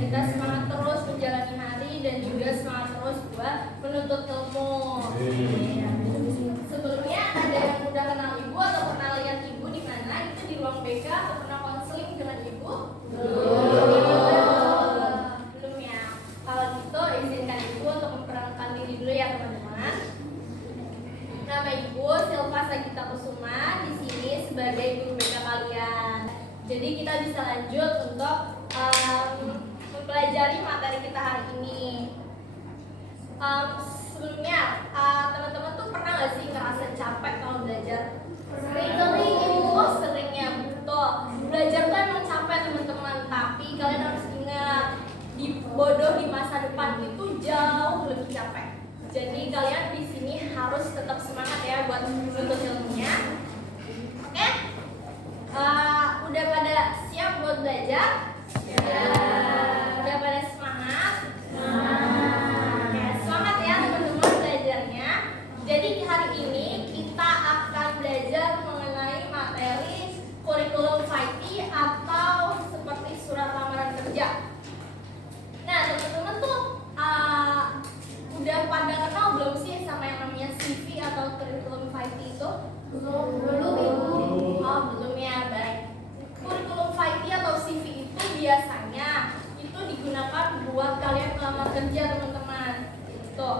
kita semangat terus menjalani hari dan juga semangat terus buat menuntut ilmu. Sebelumnya ada yang udah kenal ibu atau pernah lihat ibu di mana? Itu di ruang BK atau pernah konseling dengan ibu? Belum ya. Kalau gitu izinkan ibu untuk memperkenalkan diri dulu ya teman-teman. Nama ibu Silva Sagita Kusuma, di sini sebagai guru BK kalian. Jadi kita bisa lanjut untuk mempelajari materi kita hari ini. Sebelumnya teman-teman tuh pernah nggak sih ngerasa capek kalau belajar? Sering ibu, seringnya betul. Belajar tuh emang capek teman-teman, tapi kalian harus ingat bodoh di masa depan itu jauh lebih capek. Jadi kalian di sini harus tetap semangat ya buat menuntut ilmunya. Oke? Udah pada siap buat belajar? Ya. Udah pada semangat? Oke, semangat ya teman-teman belajarnya. Jadi hari ini kita akan belajar mengenai materi kurikulum vitae atau seperti surat lamaran kerja. Nah teman-teman tuh udah pada kenal belum sih sama yang namanya CV atau kurikulum vitae itu? Belum ibu. Oh belum ya, baik. Kurikulum vitae atau CV itu biasanya itu digunakan buat kalian melamar kerja teman-teman. Itu.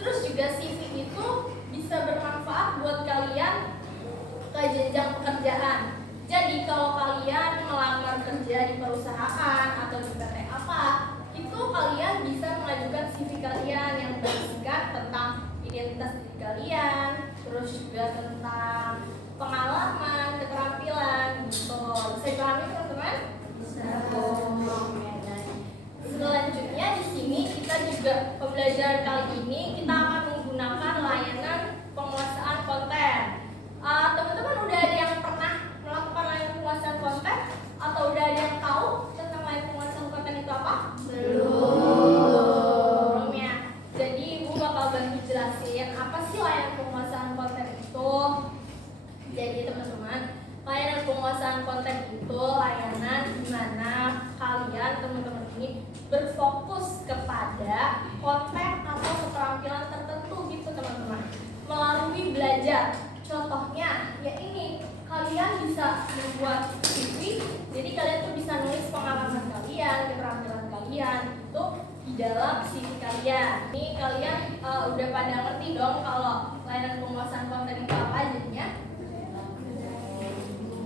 Terus juga CV itu bisa bermanfaat buat kalian ke jenjang pekerjaan. Jadi kalau kalian melamar kerja di perusahaan atau di PT apa, itu kalian bisa mengajukan CV kalian yang berisikan tentang identitas diri kalian, terus juga tentang pengalaman, keterampilan, gitu. Bisa dipahami teman-teman? Bisa. Selanjutnya di sini kita juga pembelajaran kali ini kita akan menggunakan layanan penguasaan konten. Teman-teman udah ada yang pernah melakukan layanan penguasaan konten atau udah ada yang tahu tentang layanan penguasaan konten itu apa? Belum ya. Jadi ibu bakal bantu jelasin apa sih layanan penguasaan konten itu. Jadi teman-teman, layanan penguasaan konten itu layanan di mana kalian teman-teman ini berfokus kepada konten atau keterampilan tertentu gitu teman-teman. Melalui belajar. Contohnya ya ini, kalian bisa membuat CV. Jadi kalian tuh bisa nulis pengalaman kalian, keterampilan kalian itu di dalam CV kalian. Ini kalian udah pada ngerti dong kalau layanan penguasaan konten itu apa jadinya?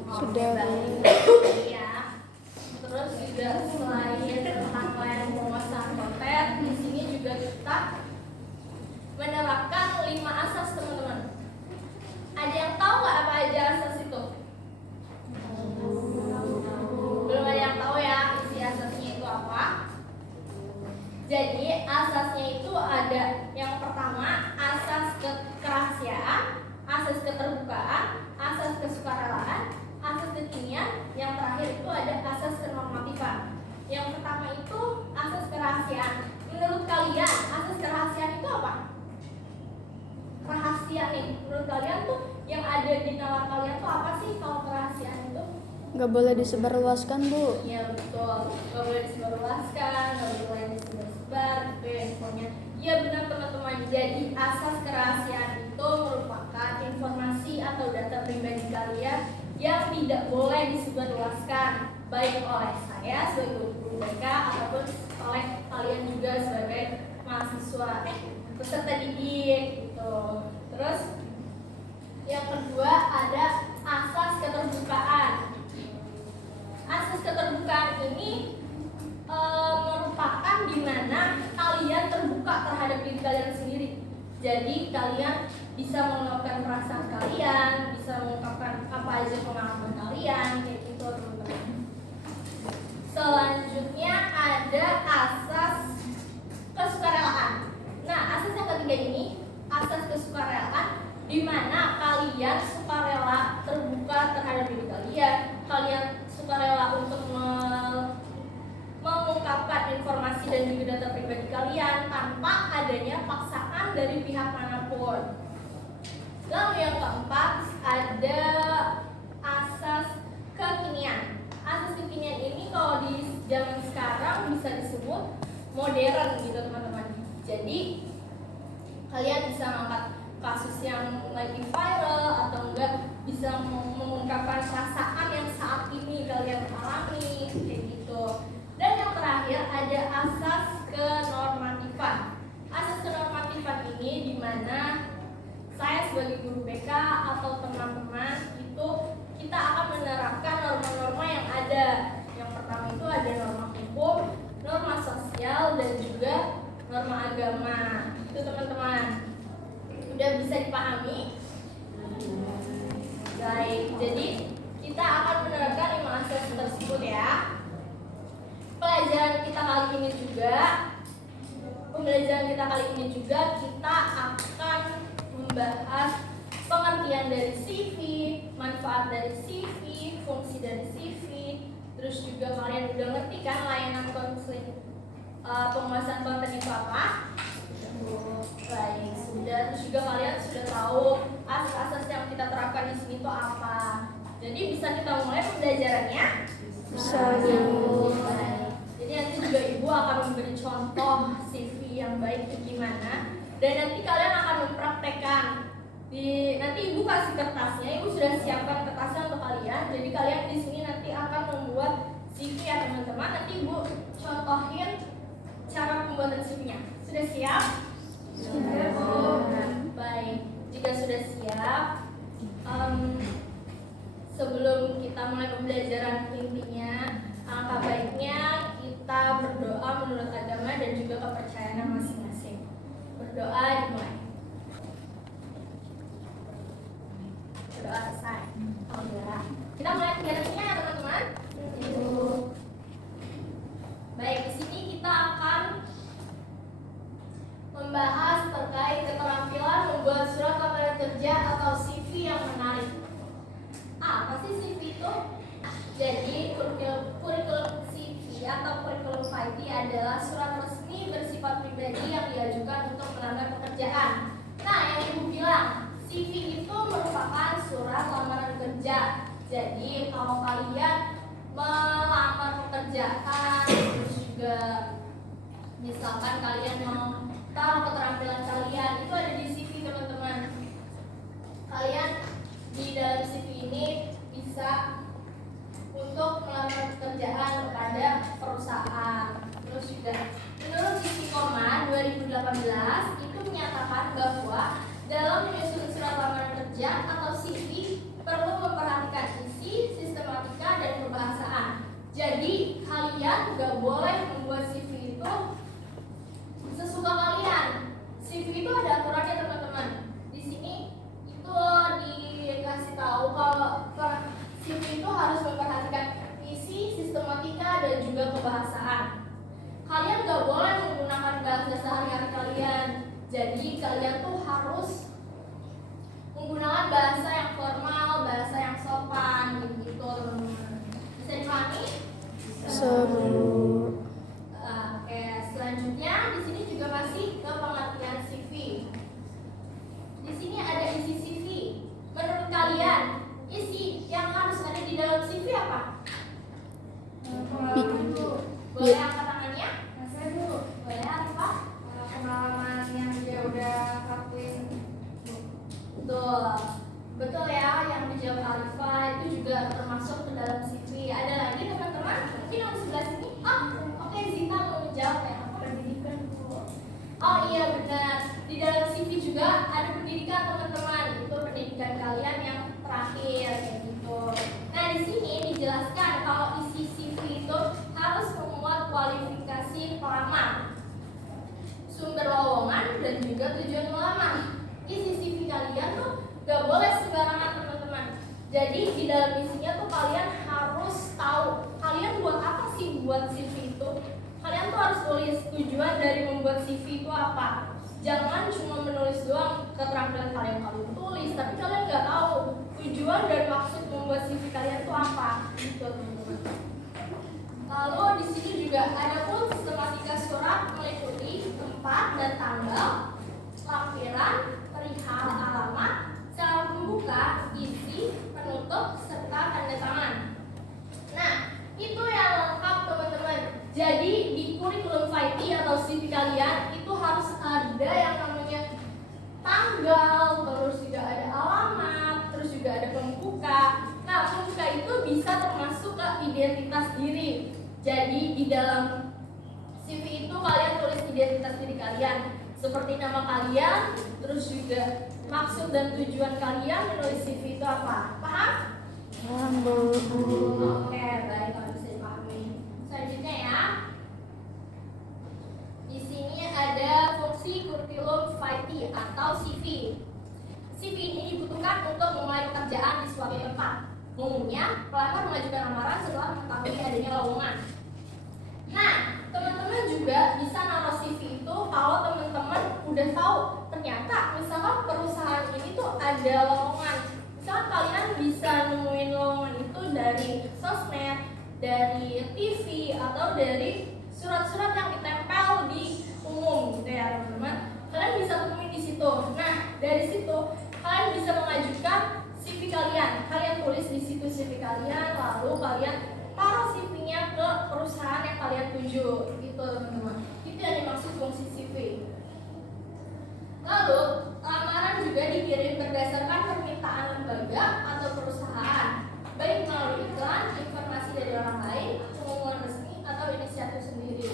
Sudah. Ya. Terus juga selain tentang layanan penguasaan konten, di sini juga kita menerapkan 5 asas teman-teman. Ada yang tahu nggak apa aja asas itu? Belum ada yang tahu ya isi asasnya itu apa? Jadi asasnya itu ada yang pertama asas kerahasiaan, asas keterbukaan, asas kesukarelaan, asas kekinian, yang terakhir itu ada asas kenormatifan. Yang pertama itu asas kerahasiaan. Menurut kalian asas kerahasiaan itu apa? Rahasia nih, menurut kalian tuh yang ada di nalar kalian tuh apa sih kalau kerahasiaan itu? Nggak boleh disebarluaskan, Bu. Iya betul, nggak boleh disebarluaskan, nggak boleh disebar-sebar gitu ya infonya. Iya benar teman-teman, jadi asas kerahasiaan itu merupakan informasi atau data pribadi kalian yang tidak boleh disebarluaskan, baik oleh saya sebagai guru BK ataupun oleh kalian juga sebagai mahasiswa peserta didik gitu. Terus yang kedua ada asas keterbukaan. Asas keterbukaan ini merupakan di mana kalian terbuka terhadap diri kalian sendiri. Jadi kalian bisa mengungkapkan perasaan kalian, bisa mengungkapkan apa aja pengalaman kalian, kayak gitu teman-teman. Selanjutnya ada asas kesukarelaan. Nah, asas yang ketiga ini, asas kesukarelaan, di mana kalian sukarela terbuka terhadap diri kalian, kalian sukarela untuk mengungkapkan informasi dan juga data pribadi kalian tanpa adanya paksaan dari pihak manapun. Lalu yang keempat ada asas kekinian. Asas kekinian ini kalau di zaman sekarang bisa disebut modern gitu teman-teman. Jadi kalian bisa ngangkat kasus yang lagi viral atau enggak bisa mengungkapkan perasaan yang saat ini kalian alami kayak gitu. Dan yang terakhir ada asas kenormatifan. Asas kenormatifan ini dimana saya sebagai guru BK atau teman-teman itu kita akan menerapkan norma-norma yang ada. Yang pertama itu ada norma hukum, norma sosial, dan juga norma agama. Itu teman-teman. Udah bisa dipahami? Baik, jadi kita akan menerapkan 5 asas tersebut ya. Pembelajaran kita kali ini juga kita akan membahas pengertian dari CV, manfaat dari CV, fungsi dari CV. Terus juga kalian udah ngerti kan layanan konseling penguasaan konten itu apa? Baik, sudah. Terus juga kalian sudah tahu asas-asas yang kita terapkan di sini itu apa. Jadi bisa kita mulai pembelajarannya? Bisa. Baik. Jadi nanti juga ibu akan memberi contoh CV yang baik itu gimana. Dan nanti kalian akan mempraktekkan. Nanti ibu kasih kertasnya, ibu sudah siapkan kertasnya untuk kalian. Jadi kalian di sini nanti akan membuat CV ya teman-teman. Nanti ibu contohin cara pembuatan CV-nya. Sudah siap? Sudah. Baik. Jika sudah siap, sebelum kita mulai pembelajaran intinya, alangkah baiknya kita berdoa menurut agama dan juga kepercayaan masing-masing. Berdoa dimulai. Berdoa selesai. Alhamdulillah. Kita mulai pembelajarannya ya teman-teman. Baik, di sini kita akan membahas terkait keterampilan membuat surat lamaran kerja atau CV yang menarik. Apa sih CV itu? Jadi kurikulum CV atau kurikulum IT adalah surat resmi bersifat pribadi yang diajukan untuk melamar pekerjaan. Nah, yang ibu bilang, CV itu merupakan surat lamaran kerja. Jadi kalau kalian melamar pekerjaan, terus juga misalkan kalian mau taruh keterampilan kalian, itu ada di CV teman-teman. Kalian di dalam CV ini bisa untuk melamar pekerjaan kepada perusahaan. Terus juga menurut CV Koma 2018 itu menyatakan bahwa dalam menyusun surat lamaran kerja atau CV perlu memperhatikan isi, sistematika, dan kebahasaan. Jadi kalian nggak boleh membuat CV itu sesuka kalian. CV itu ada aturannya teman-teman. Di sini itu dikasih tahu kalau CV itu harus memperhatikan isi, sistematika, dan juga kebahasaan. Kalian nggak boleh menggunakan bahasa sehari-hari kalian. Jadi kalian tuh harus menggunakan bahasa yang formal, bahasa yang sopan, gitu teman-teman. Bisa dipahami? Seru. Oke, selanjutnya di sini juga masih ke pengertian CV. Di sini ada isi CV. Menurut kalian, isi yang harus ada di dalam CV apa? Pengalaman dulu. Boleh angkat tangannya? Saya dulu. Boleh apa? Pengalaman yang dia udah lakuin. Betul. Betul ya, yang dijawab Alifa itu juga termasuk ke dalam CV. Ada lagi teman-teman? Mungkin yang sebelah sini. Oke, Zita mau menjawab ya. Pendidikan dulu. Oh iya benar. Di dalam CV juga ada pendidikan teman-teman. Itu pendidikan kalian yang terakhir kayak gitu. Nah di sini dijelaskan kalau isi CV itu harus memuat kualifikasi pelamar, sumber lowongan, dan juga tujuan melamar. Isi CV kalian tuh gak boleh sembarangan teman-teman. Jadi di dalam isinya tuh kalian harus tahu kalian buat apa sih buat CV itu. Kalian tuh harus tulis tujuan dari membuat CV itu apa. Jangan cuma menulis doang keterampilan kalian tulis, tapi kalian nggak tahu tujuan dan maksud membuat CV kalian itu apa. Gitu teman-teman. Lalu di sini juga ada pun sistematika surat meliputi tempat dan tanggal, lampiran, perihal alamat, cara pembuka, isi, penutup, serta tanda tangan. Nah, itu yang lengkap teman-teman. Jadi di kurikulum IT atau kalian itu harus ada yang namanya tanggal, terus juga ada alamat, terus juga ada pembuka. Nah, pembuka itu bisa termasuk ke identitas diri. Jadi di dalam CV itu kalian tulis identitas diri kalian, seperti nama kalian, terus juga maksud dan tujuan kalian menulis CV itu apa. Paham? Paham, Bu. Oke, baik, kalau bisa dipahami. Selanjutnya ya. Di sini ada fungsi kurikulum vitae atau CV. CV ini dibutuhkan untuk memulai pekerjaan di suatu tempat. Umumnya, pelamar mengajukan lamaran setelah mengetahui adanya lowongan. Nah, teman-teman juga bisa naruh CV itu kalau teman-teman udah tahu ternyata misalkan perusahaan ini tuh ada lowongan. Misalkan kalian bisa nemuin lowongan itu dari sosmed, dari TV, atau dari surat-surat yang ditempel di umum gitu ya teman-teman. Kalian bisa temuin di situ. Nah, dari situ kalian bisa mengajukan CV kalian. Kalian tulis di situ CV kalian, lalu kalian taruh CV-nya ke perusahaan yang kalian tuju gitu teman-teman. Itu yang dimaksud fungsi CV. Lalu, lamaran juga dikirim berdasarkan permintaan lembaga atau perusahaan, baik melalui iklan, informasi dari orang lain, pengumuman resmi, atau inisiatif sendiri.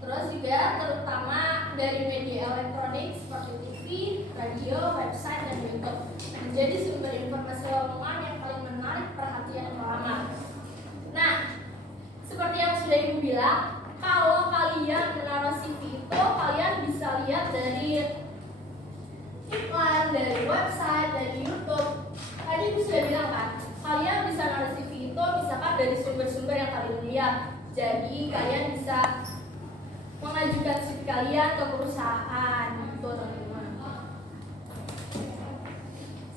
Terus juga terutama dari media elektronik seperti TV, radio, website, dan YouTube menjadi sumber informasi lowongan yang paling menarik perhatian pelamar. Nah, seperti yang sudah Ibu bilang, kalau kalian menaruh CV itu, kalian bisa lihat dari iklan, dari website, dari YouTube. Tadi Ibu sudah bilang kan, kalian bisa naruh CV itu misalkan dari sumber-sumber yang kalian lihat. Jadi kalian bisa mengajukan CV kalian ke perusahaan gitu teman-teman.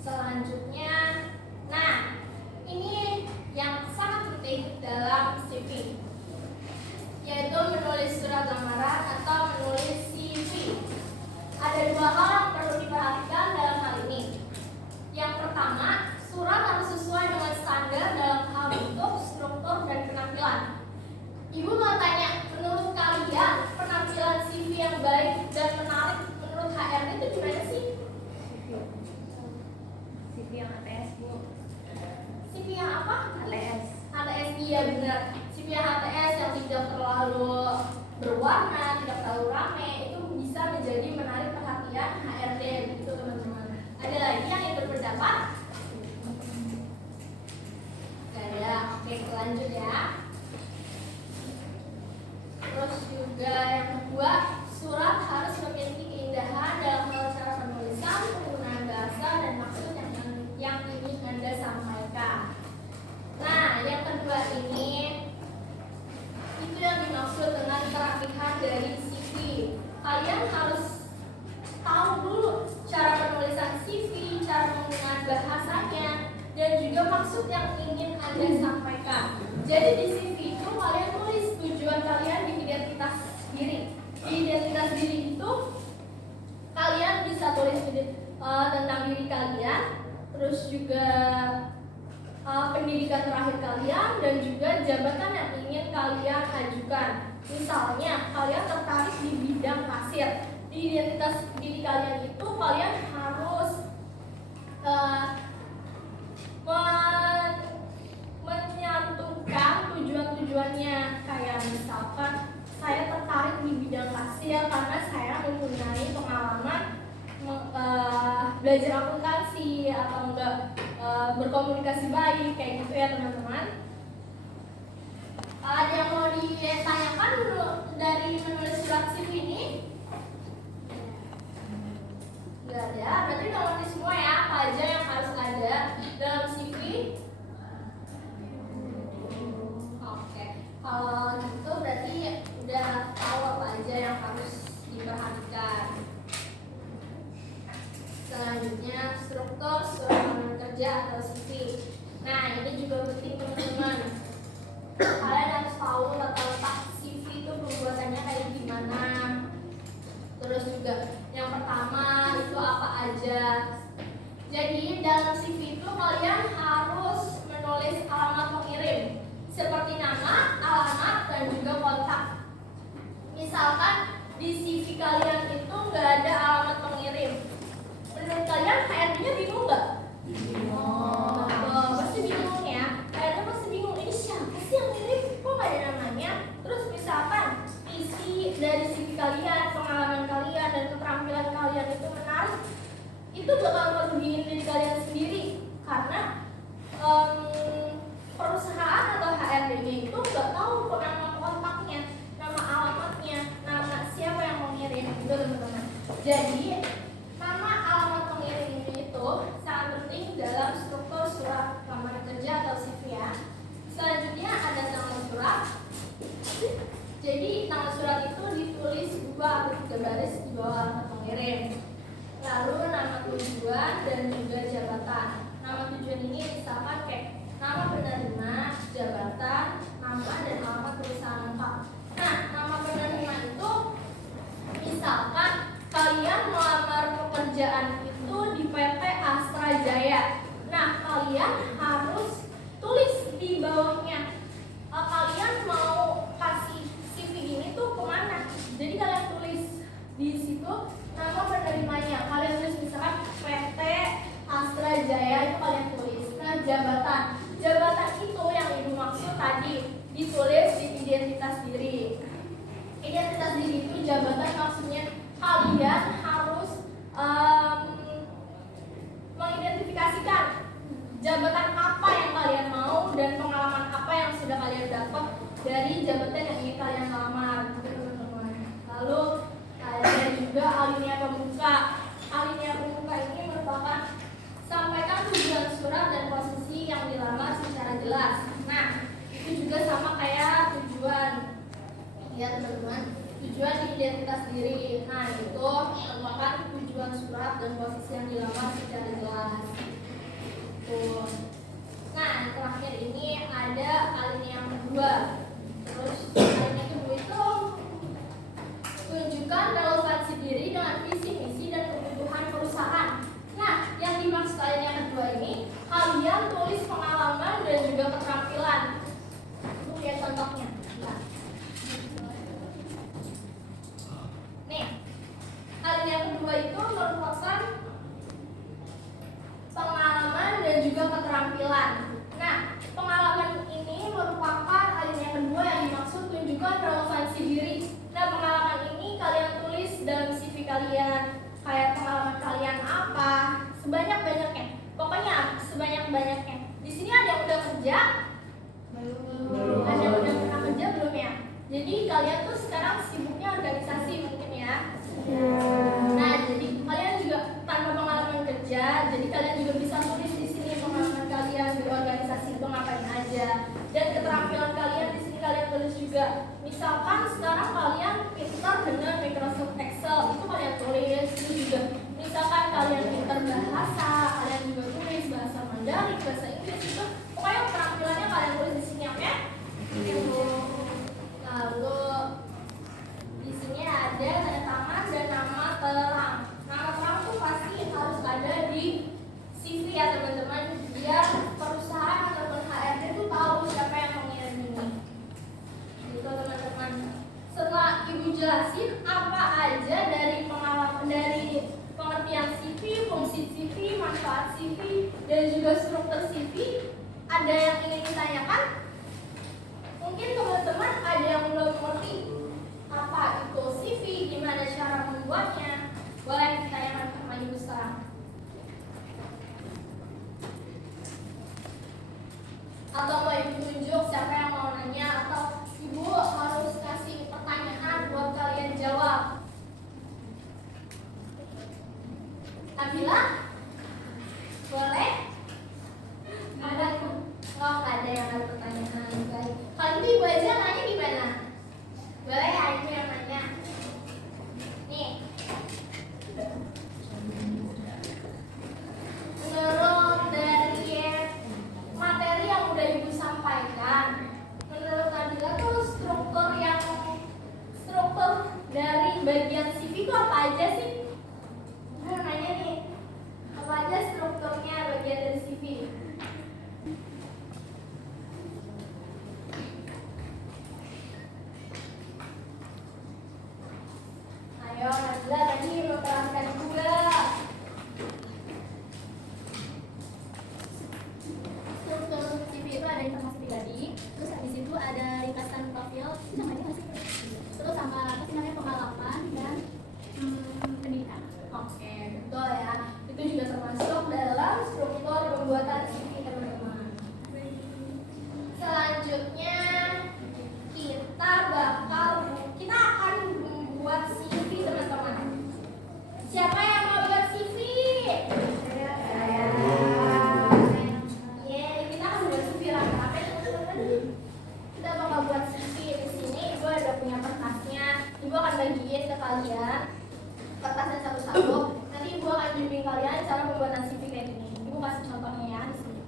Selanjutnya, nah ini yang sangat penting dalam CV, yaitu menulis surat lamaran atau menulis CV. Ada dua hal yang perlu diperhatikan dalam hal ini. Yang pertama, surat harus sesuai dengan standar dalam hal bentuk, struktur, dan penampilan. Ibu mau tanya, menurut kalian penampilan CV yang baik dan menarik menurut HRD itu gimana sih? CV yang ATS, Bu. CV yang apa? ATS. HTS, iya benar. CV yang HTS yang tidak terlalu berwarna, tidak terlalu rame, itu bisa menjadi menarik perhatian HRD gitu teman-teman. Ada lagi yang berpendapat? Gak ada. Oke, lanjut ya. Terus juga yang kedua, surat harus memiliki keindahan dalam hal cara penulisan, penggunaan bahasa, dan maksud yang ingin Anda sampaikan. Nah, yang kedua ini itu yang dimaksud dengan kerapihan dari CV. Kalian harus tahu dulu cara penulisan CV, cara penggunaan bahasanya, dan juga maksud yang ingin Anda sampaikan. Jadi di CV itu kalian tulis tujuan kalian di identitas diri. Di identitas diri itu kalian bisa tulis tentang diri kalian, terus juga pendidikan terakhir kalian, dan juga jabatan yang ingin kalian ajukan. Misalnya kalian tertarik di bidang kasir. Di identitas diri kalian itu kalian harus menyantumkan tujuan-tujuannya, kayak misalkan saya tertarik di bidang kasir karena saya mempunyai pengalaman belajar akuntansi atau enggak berkomunikasi baik, kayak gitu ya teman-teman. Ada yang mau ditanyakan dulu dari menulis surat CV ini? Gak ada, berarti udah ngerti semua ya apa aja yang harus ada dalam CV. Oke, kalau gitu berarti udah tahu apa aja yang harus diperhatikan. Selanjutnya, struktur surat lamaran kerja atau CV. Nah, ini juga penting teman-teman. Kalian harus tahu letak CV itu pembuatannya kayak gimana. misalkan di CV kalian itu nggak ada alamat pengirim, menurut kalian HRD-nya bingung nggak? Pasti bingung ya. HRD pasti bingung, ini siapa sih yang ngirim? Kok nggak ada namanya? Terus misalkan isi dari CV kalian, pengalaman kalian, dan keterampilan kalian itu menarik, itu bakal merugiin diri kalian sendiri karena perusahaan atau HRD-nya itu nggak tahu nama kontaknya, nama alamatnya, nama siapa yang mau ngirim gitu teman-teman. Jadi nama alamat pengirim itu sangat penting dalam struktur surat lamaran kerja atau CV ya. Selanjutnya ada tanggal surat. Jadi tanggal surat itu ditulis 2 atau 3 baris di bawah alamat pengirim. Lalu nama tujuan dan juga jabatan. Nama tujuan ini misalkan kayak nama penerima, jabatan, nama dan alamat perusahaan lengkap. Nah, nama penerima itu misalkan kalian melamar pekerjaan itu di PT Astra Jaya. Nah, kalian harus tulis di bawahnya kalian mau kasih CV ini tuh kemana. Jadi kalian tulis di situ nama penerimanya. Kalian tulis misalkan PT Astra Jaya, itu kalian tulis. Nah, jabatan itu yang ibu maksud tadi ditulis di identitas diri. Identitas diri itu jabatan, maksudnya kalian harus mengidentifikasikan jabatan apa yang kalian mau dan pengalaman apa yang sudah kalian dapat dari jabatan yang ingin kalian lamar, teman-teman. Lalu ada juga alinea pembuka. Alinea pembuka ini merupakan sampaikan tujuan surat dan posisi yang dilamar secara jelas. Nah, itu juga sama kayak tujuan, ya teman-teman, tujuan di identitas diri. Nah, itu merupakan tujuan surat dan posisi yang dilamar secara jelas. Tuh. Nah, terakhir ini ada alinea yang kedua. Terus alinea kedua itu tunjukkan relevansi diri dengan visi misi dan kebutuhan perusahaan. Nah, yang dimaksud alinea kedua ini kalian tulis pengalaman dan juga keterampilan. Itu lihat contohnya. Nah. Nih, alinea kedua itu merupakan pengalaman dan juga keterampilan. Nah, pengalaman ini merupakan alinea kedua yang dimaksud tunjukkan relevansi diri. Nah, pengalaman ini kalian tulis dalam CV kalian. Kayak pengalaman kalian apa? Sebanyak-banyaknya. Pokoknya sebanyak-banyaknya. Di sini ada yang udah kerja? Belum. Ada yang udah pernah kerja belum ya? Jadi kalian tuh sekarang sibuknya organisasi mungkin ya. Nah, jadi kalian juga tanpa pengalaman kerja, jadi kalian juga bisa tulis di sini pengalaman kalian di organisasi itu ngapain aja. Dan keterampilan kalian di sini kalian tulis juga. Misalkan sekarang kalian pintar dengan Microsoft Excel, itu kalian tulis. Itu juga misalkan kalian pintar bahasa, kalian juga tulis bahasa Mandarin, bahasa Inggris itu. Pokoknya keterampilannya kalian tulis di sini ya. Lalu di sini ada tanda tangan dan nama terang. Nama terang itu pasti harus ada di CV ya teman-teman, biar perusahaan ataupun HRD itu tahu siapa yang mengirim ini. Gitu teman-teman. Setelah ibu jelasin apa aja dari pengalaman, dari pengertian CV, fungsi CV, manfaat CV, dan juga struktur CV, ada yang ingin ditanyakan? Mungkin teman-teman ada yang belum mengerti apa itu CV, gimana cara membuatnya, boleh ditanyakan sama ibu sekarang. Atau mau ibu tunjuk siapa yang mau nanya, atau ibu harus kasih pertanyaan buat kalian jawab. Nabila? Boleh? Ada? Oh, nggak ada yang ada pertanyaan. Baik. Kalau gitu ibu aja nanya gimana? Boleh ya ibu yang nanya? Nih. Menurut dari materi yang udah ibu sampaikan, menurut Nabila tuh struktur dari bagian CV itu apa aja sih? Ibu nanya nih, apa aja strukturnya bagian dari CV? Ibu akan bagiin ke kalian kertasnya satu-satu. Nanti Ibu akan bimbing kalian cara pembuatan CV kayak gini. Ibu kasih contohnya ya di sini.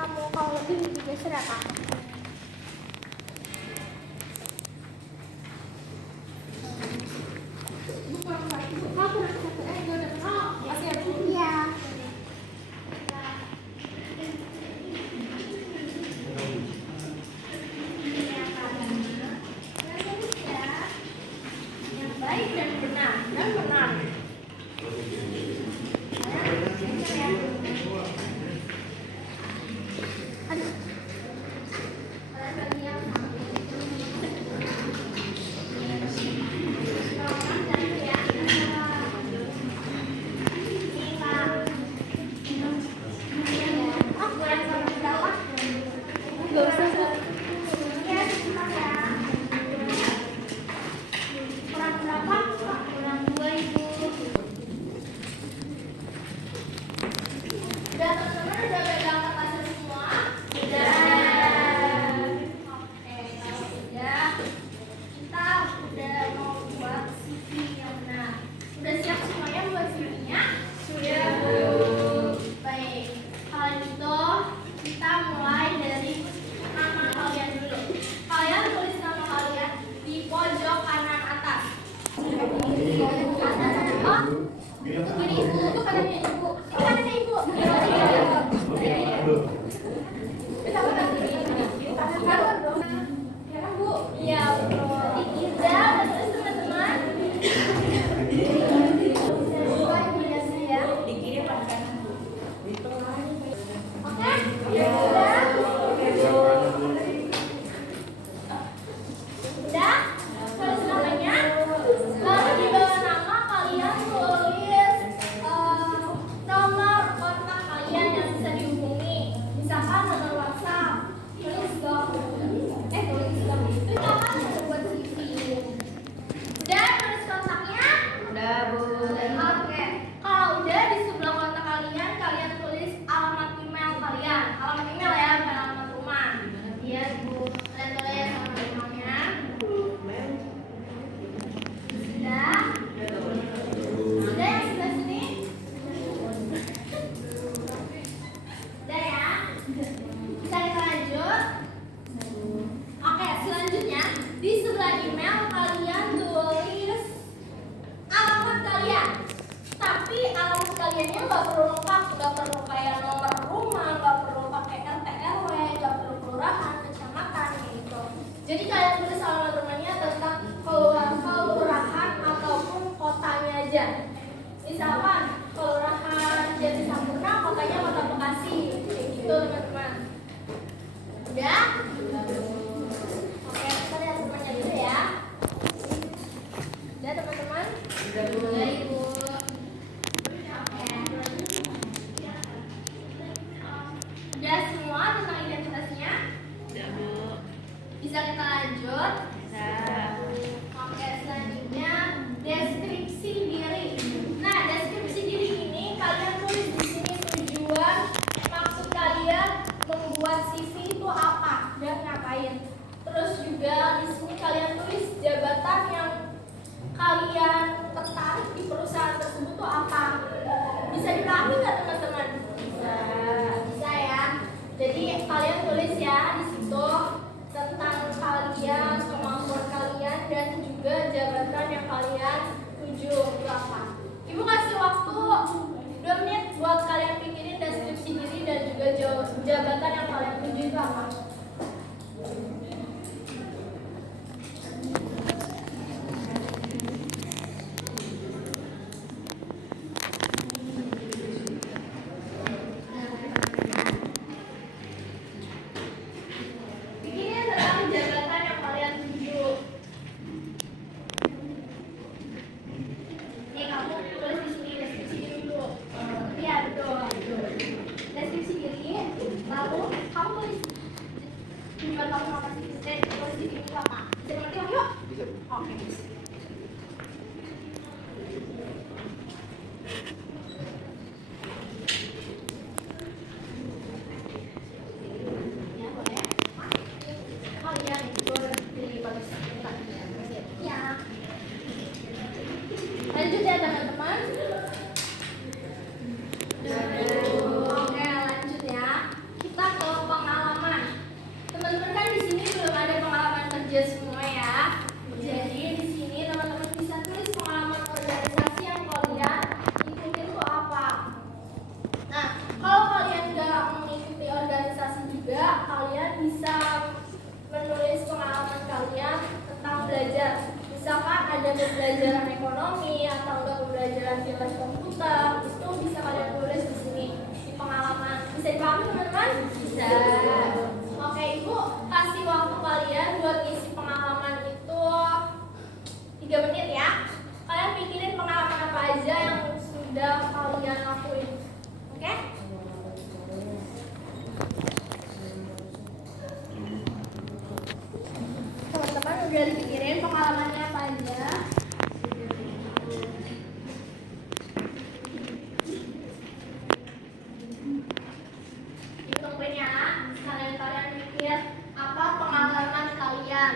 Kamu kalau lebih digeser ya kak? Iya. Yang baik dan benar dan benar. Gak usah. Kurang berapa? Kurang 2 ibu. Udah teman-teman udah pegang kertasnya semua? Udah. Oke, kalau udah kita udah mau buat CV yang benar. Udah siap semuanya buat CV-nya? Sudah, Bu. Baik. Kalau gitu kita mulai dari nama kalian dulu. Kalian tulis nama kalian di pojok kanan atas. Oh, ini Ibu, itu kanannya Ibu. Ini kanannya Ibu. Bu, iya betul. Udah tulis teman-teman. Ibu lihat sini ya. Oke? Udah? Udah? Tulis namanya. Lalu di bawah nama kalian tulis nomor kontak kalian yang bisa dihubungi. Misalkan nomor WhatsApp. Tulis dong. Tulis dong. Itu kan ada buat CV. Udah tulis kontaknya? Udah, Bu. Oke. Kalau udah di sebelah kontak kalian, kalian tulis alamat email kalian. Alamat email ya, bukan alamat rumah. Iya, Bu. Kalian tulis alamat emailnya. Sudah? Sudah yang sebelah sini? Udah ya? Bisa kita lanjut? Oke, selanjutnya di sebelah email kalian tulis alamat kalian. Tapi alamat kaliannya nggak perlu lengkap, nggak perlu kayak nomor rumah, nggak perlu pakai RT RW, nggak perlu kelurahan, kecamatan gitu. Jadi kalian tulis alamat rumahnya tentang kelurahan ataupun kotanya aja. Misalkan kelurahan Jatisampurna, kotanya Kota Bekasi, kayak gitu teman-teman. Udah? Oke, kita lihat rumahnya dulu ya. Udah teman-teman? Udah, Bu. Udah, Ibu. Udah semua tentang identitasnya? Udah, Bu. Bisa kita lanjut? Bisa. Oke, selanjutnya deskripsi diri. Nah, deskripsi diri ini kalian tulis di sini tujuan, maksud kalian membuat CV itu apa dan ngapain. Terus juga di sini kalian tulis jabatan yang kalian tertarik di perusahaan tersebut tuh apa. Bisa dipahami nggak teman-teman? Bisa. Bisa ya. Jadi kalian tulis ya di situ tentang kalian, kemampuan kalian dan juga jabatan yang kalian tuju itu apa. Ibu kasih waktu 2 menit buat kalian pikirin deskripsi diri dan juga jabatan yang kalian tuju itu apa. Pikirin tentang jabatan yang kalian tuju. Nih kamu tulis di sini deskripsi diri dulu. Iya betul. Deskripsi Oke. Ya, boleh. Kalian itu pilih bagus. Ya. Lanjut ya teman-teman. Oke, lanjut ya. Kita ke pengalaman. Teman-teman kan di sini belum ada pengalaman kerja semua ya. Jadi di sini teman-teman bisa tulis pengalaman organisasi yang kalian ikutin itu apa. Nah, kalau kalian nggak mengikuti organisasi juga, kalian bisa menulis pengalaman kalian tentang belajar. Misalkan ada pembelajaran ekonomi atau enggak pembelajaran kelas komputer, itu bisa kalian tulis di sini di pengalaman. Bisa dipahami teman-teman? Bisa. Oke, Ibu kasih waktu kalian buat isi pengalaman itu 3 menit ya. Kalian pikirin pengalaman apa aja yang sudah kalian lakuin. Oke? Teman-teman udah dipikirin pengalamannya apa aja? Ditungguin ya. Kalian mikir apa pengalaman kalian.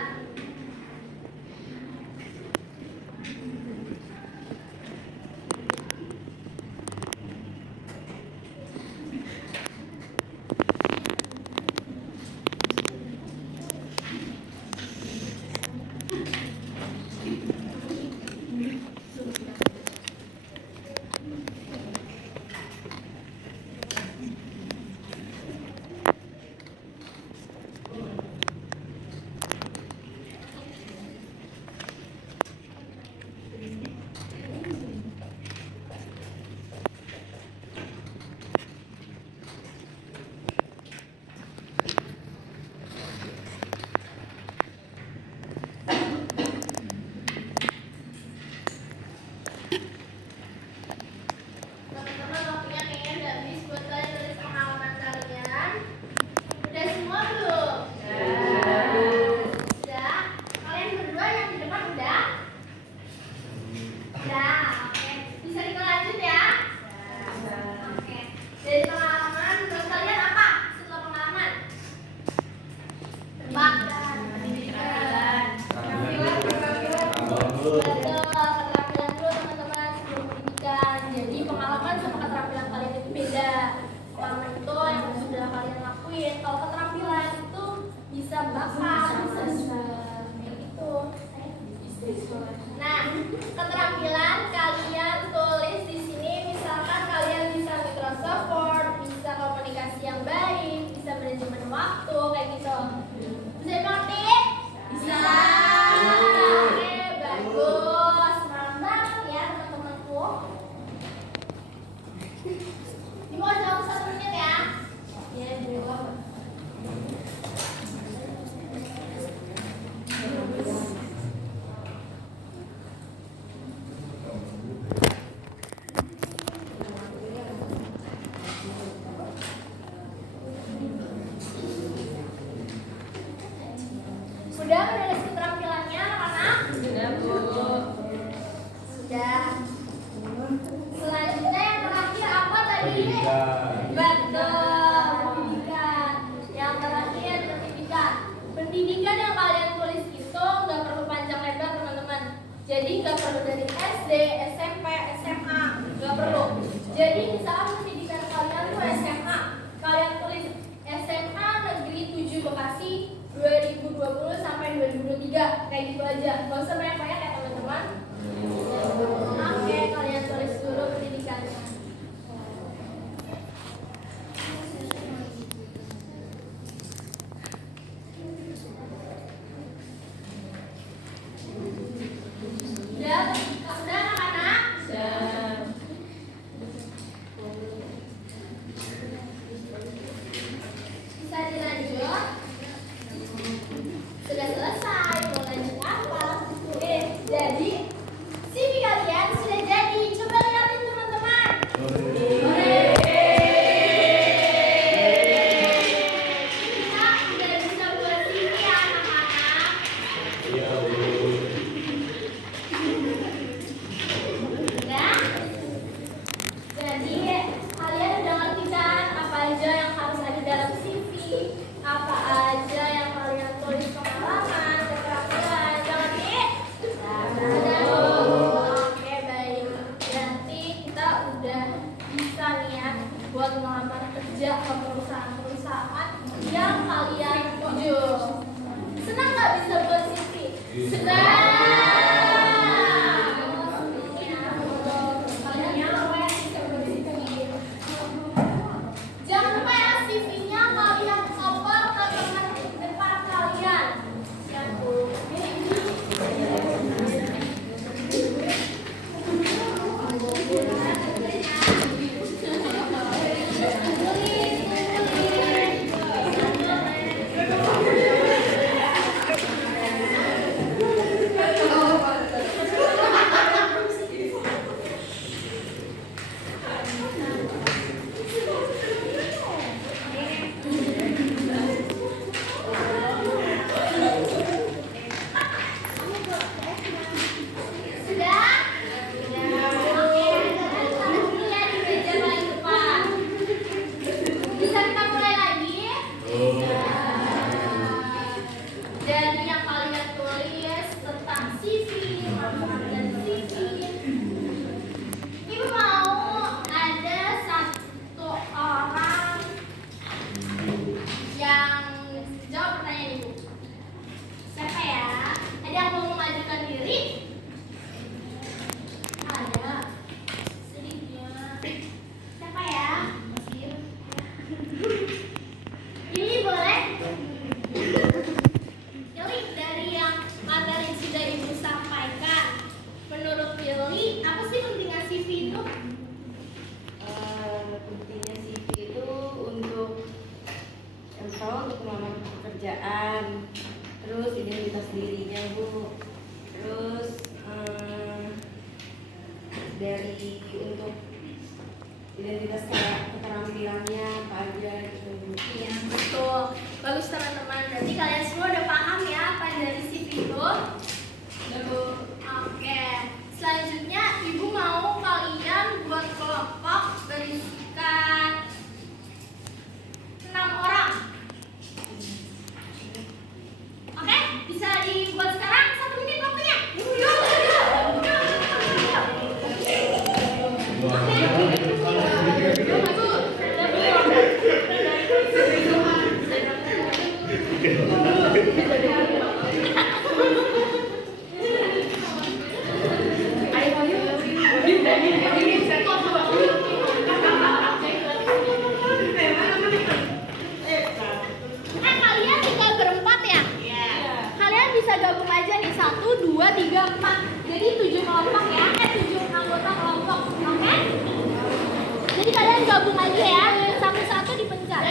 Teman-teman waktunya kayaknya udah habis buat kalian tulis pengalaman kalian. Udah semua belum? Udah. Kalian berdua yang di depan udah? Udah. Oke. Bisa kita lanjut ya? Oke. Dari pengalaman menurut kalian apa setelah pengalaman? Tebak. Keterampilan. Betul, keterampilan dulu teman-teman sebelum pendidikan. Jadi pengalaman sama keterampilan kalian itu beda. Pengalaman itu yang sudah kalian lakuin. Kalau keterampilan itu bisa bakat, bisa kayak gitu. Nah, keterampilan kalian tulis di sini. Misalkan kalian bisa Microsoft Word, bisa komunikasi yang baik, bisa manajemen waktu, kayak gitu. Bisa dimengerti? Bisa. Oke, bagus. Semangat banget ya teman-temanku. Ini mau jawab 1 menit ya? Ya, jawab. Sudah menulis keterampilannya anak-anak? Sudah, Bu. Sudah. Selanjutnya yang terakhir apa tadi? Betul, pendidikan. Yang terakhir pendidikan. Pendidikan yang kalian tulis itu nggak perlu panjang lebar teman-teman. Jadi nggak perlu dari SD, SMP, SMA, nggak perlu. Jadi misalnya pendidikan kalian tuh SMA, kalian tulis SMA Negeri 7 Bekasi 2020 sampai 2023 kayak gitu aja. Gak usah banyak-banyak ya teman-teman. Oke, kalian tulis dulu pendidikannya. Udah anak-anak? Sudah. kerja ke perusahaan-perusahaan yang kalian tuju. Senang nggak bisa buat CV? Senang. Jangan lupa ya CV-nya kalian coba ke teman depan kalian. Ya Bu. Sudah? Oke, lihat di meja paling depan. Bisa kita mulai lagi? Jadi yang kalian tulis tentang CV, manfaat dan CV. Ibu mau ada satu orang yang jawab pertanyaan Ibu. Siapa ya? Ada yang mau mengajukan diri? Ada. Sedikitnya. Siapa ya? Ini boleh? Pilih dari yang materi sudah Ibu sampaikan. Menurut Pilih, apa sih pentingnya CV itu? Pentingnya CV itu untuk yang pertama untuk melamar pekerjaan, terus identitas dirinya Bu, terus dari untuk identitas keterampilannya apa aja gitu Bu. Iya, betul. Bagus teman-teman. Berarti kalian semua udah paham ya apa dari CV itu? Oke. Selanjutnya Ibu mau kalian buat kelompok berisikan 6 orang. Oke, bisa dibuat sekarang 1 menit waktunya. Kalian tinggal berempat ya? Kalian bisa gabung aja nih 1, 2, 3, 4. Jadi 7 kelompok ya, 7 anggota kelompok, oke? Jadi kalian gabung aja ya, satu-satu dipencet.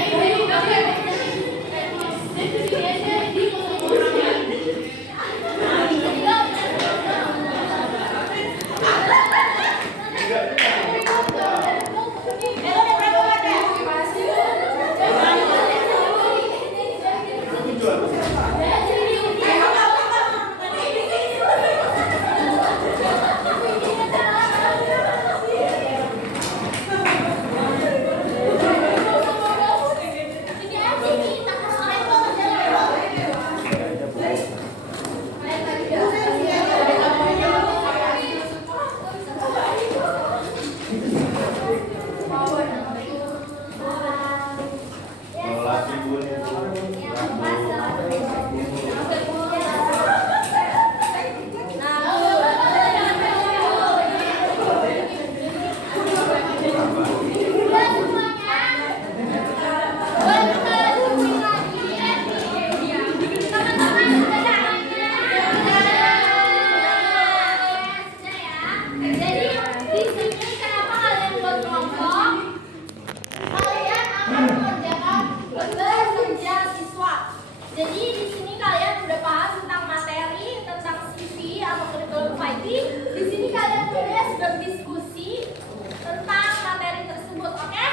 Jadi di sini kalian udah paham tentang materi, tentang CV atau curriculum fighting. Di sini kalian tulis berdiskusi tentang materi tersebut, oke?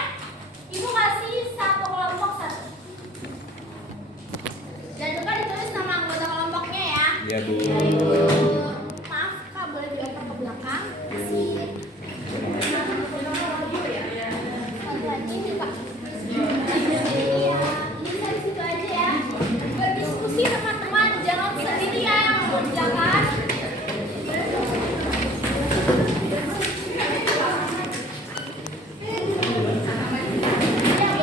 Ibu kasih satu kelompok satu. Jangan lupa ditulis nama anggota kelompoknya ya. Iya Bu. Maaf Kak, boleh diantar ke belakang? Kasih. Ini Pak. Iya, bisa di situ aja ya. Berdiskusi teman-teman, jangan sendiri ya yang mengerjakan. Ya,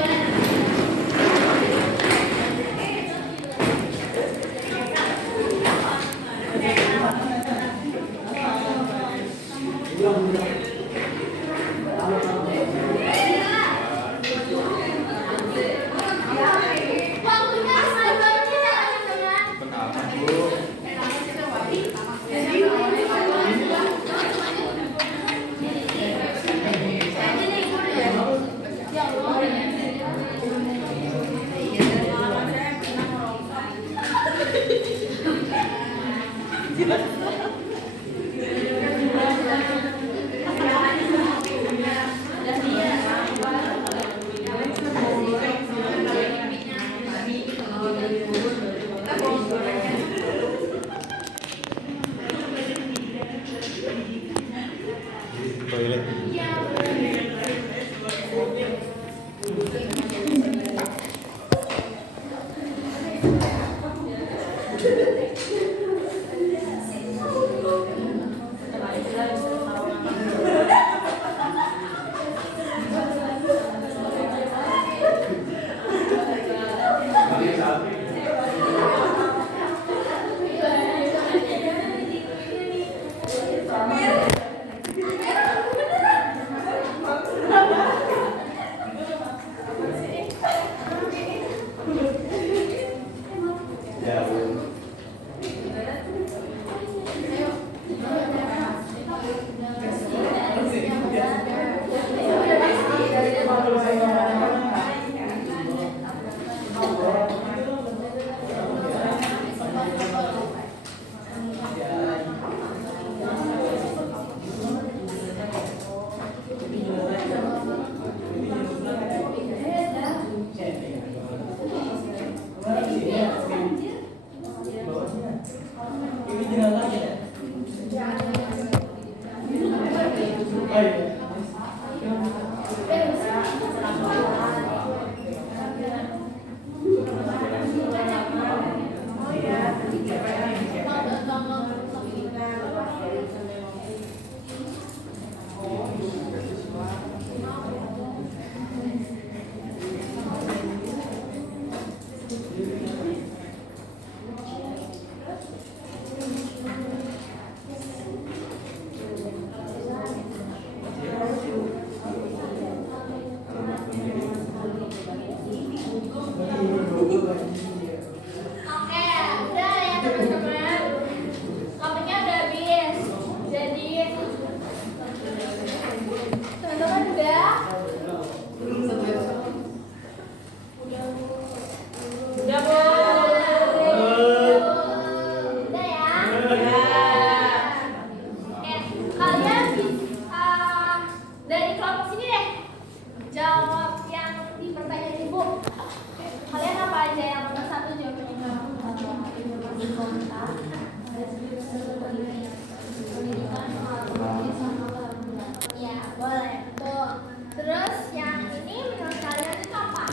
Ya, boleh. Tuh. Terus yang ini menurut kalian itu apa?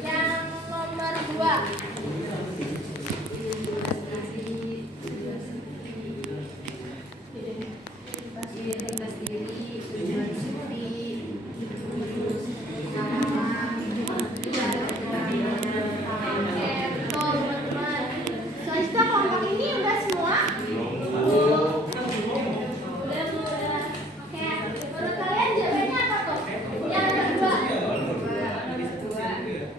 Yang nomor 2. Identitas diri, tujuan CV, pengalaman, Oke, betul teman-teman. Selanjutnya kelompok ini udah semua? Udah. Oke, menurut kalian jawabannya apa tuh? Yang kedua.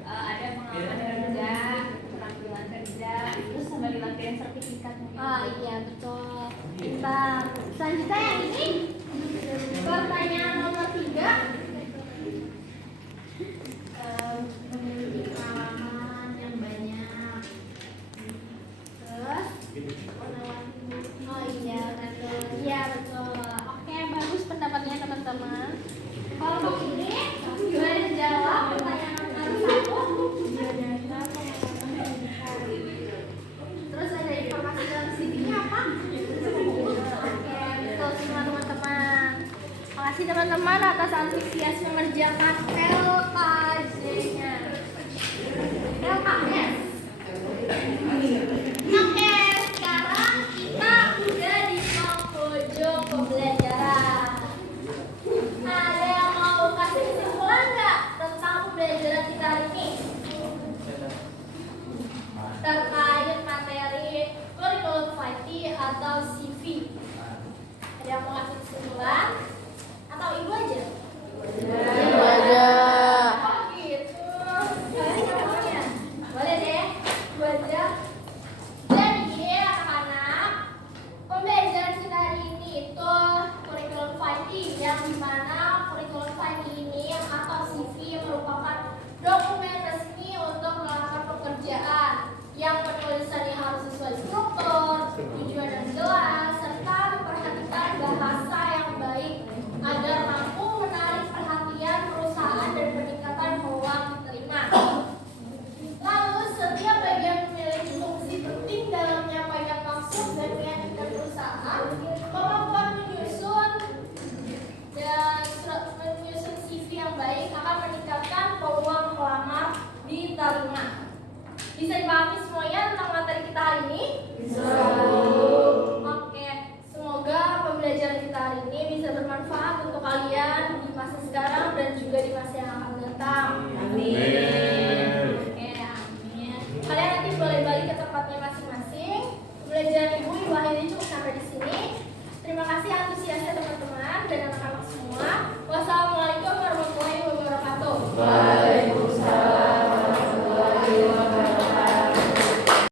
ada pengalaman kerja, keterampilan kerja, terus sama latihan sertifikat. Oh iya betul. Pintar. Selanjutnya yang ini pertanyaan nomor 3. Memiliki pengalaman yang banyak. Terus oh iya betul. Iya betul. Oke, bagus pendapatnya teman-teman. Kelompok ini boleh jawab pertanyaan nomor 1. Terus ada informasi dalam CV-nya apa? Oke, betul semua teman-teman. Makasih teman-teman atas antusias mengerjakan LKJ-nya. LKS. Oke, sekarang kita udah di penghujung pembelajaran. Ada yang mau kasih kesimpulan nggak tentang pembelajaran kita hari ini? Terkait materi curriculum vitae atau CV. Ada yang mau kasih kesimpulan? Atau ibu aja? Ibu aja. Oh gitu. Kalian siapanya? Boleh deh, ibu aja. Jadi anak-anak, pembelajaran kita hari ini itu curriculum vitae, yang dimana curriculum vitae ini atau CV merupakan dokumen resmi untuk melamar pekerjaan yang penulisannya harus sesuai struktur, tujuan yang jelas, serta memperhatikan bahasa yang baik agar mampu menarik perhatian perusahaan dan peningkatan peluang diterima. Lalu setiap bagian memiliki fungsi penting dalam menyampaikan maksud dan meyakinkan perusahaan. Kemampuan menyusun CV yang baik akan meningkatkan peluang pelamar diterima. Bisa dipahami semuanya tentang materi kita hari ini? Bisa.